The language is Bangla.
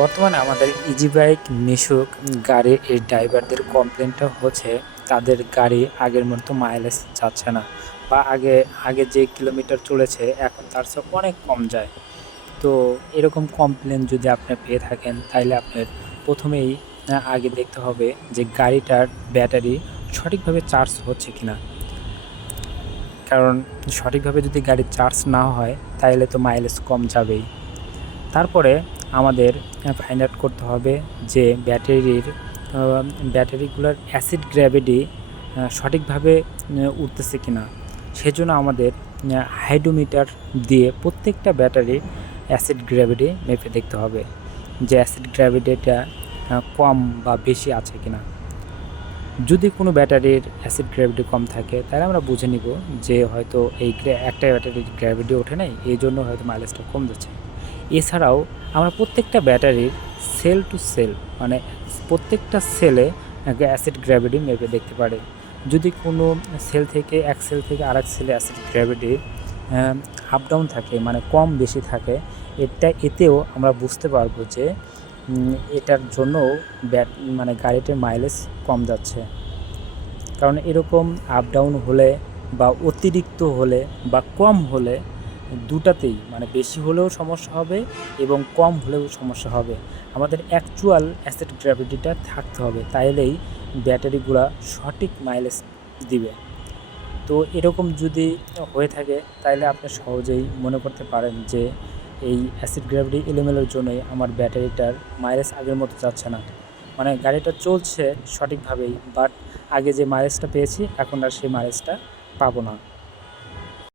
বর্তমানে আমাদের ইজি বাইক মিশুক গাড়ির এই ড্রাইভারদের কমপ্লেনটা হচ্ছে তাদের গাড়ি আগের মতো মাইলেজ যাচ্ছে না, বা আগে আগে যে কিলোমিটার চলেছে এখন তার চেয়ে অনেক কম যায়। তো এরকম কমপ্লেন যদি আপনি পেয়ে থাকেন তাহলে আপনার প্রথমেই আগে দেখতে হবে যে গাড়িটার ব্যাটারি সঠিকভাবে চার্জ হচ্ছে কিনা। কারণ সঠিকভাবে যদি গাড়ির চার্জ না হয় তাহলে তো মাইলেজ কম যাবেই। তারপরে আমাদের ফাইন্ড আউট করতে হবে যে ব্যাটারিগুলোর অ্যাসিড গ্র্যাভিটি সঠিকভাবে উঠতেছে কিনা। সেজন্য আমাদের হাইড্রোমিটার দিয়ে প্রত্যেকটা ব্যাটারির অ্যাসিড গ্র্যাভিটি মেপে দেখতে হবে যে অ্যাসিড গ্র্যাভিটিটা কম বা বেশি আছে কিনা। যদি কোনো ব্যাটারির অ্যাসিড গ্র্যাভিটি কম থাকে তাহলে আমরা বুঝে নিব যে হয়তো এই একটা ব্যাটারির গ্র্যাভিটি ওঠে নাই, এই জন্য হয়তো মাইলেজটা কম যাচ্ছে। এছাড়াও আমরা প্রত্যেকটা ব্যাটারির সেল টু সেল মানে প্রত্যেকটা সেলে অ্যাসিড গ্র্যাভিটি মেপে দেখতে পারি। যদি কোনো সেল থেকে এক সেল থেকে আরেক সেলে অ্যাসিড গ্র্যাভিটি আপ ডাউন থাকে মানে কম বেশি থাকে, এতেও আমরা বুঝতে পারবো যে এটার জন্যও মানে গাড়িটির মাইলেজ কম যাচ্ছে। কারণ এরকম আপ ডাউন হলে বা অতিরিক্ত হলে বা কম হলে দুটাতেই মানে বেশি হলেও সমস্যা হবে এবং কম হলেও সমস্যা হবে। আমাদের অ্যাকচুয়াল অ্যাসিড গ্র্যাভিটিটা থাকতে হবে, তাইলেই ব্যাটারিগুলো সঠিক মাইলেজ দিবে। তো এরকম যদি হয়ে থাকে তাহলে আপনি সহজেই মনে করতে পারেন যে এই অ্যাসিড গ্র্যাভিটি এলোমেলোর জন্যই আমার ব্যাটারিটার মাইলেজ আগের মতো যাচ্ছে না। মানে গাড়িটা চলছে সঠিকভাবেই, বাট আগে যে মাইলেজটা পেয়েছি এখন আর সেই মাইলেজটা পাবো না।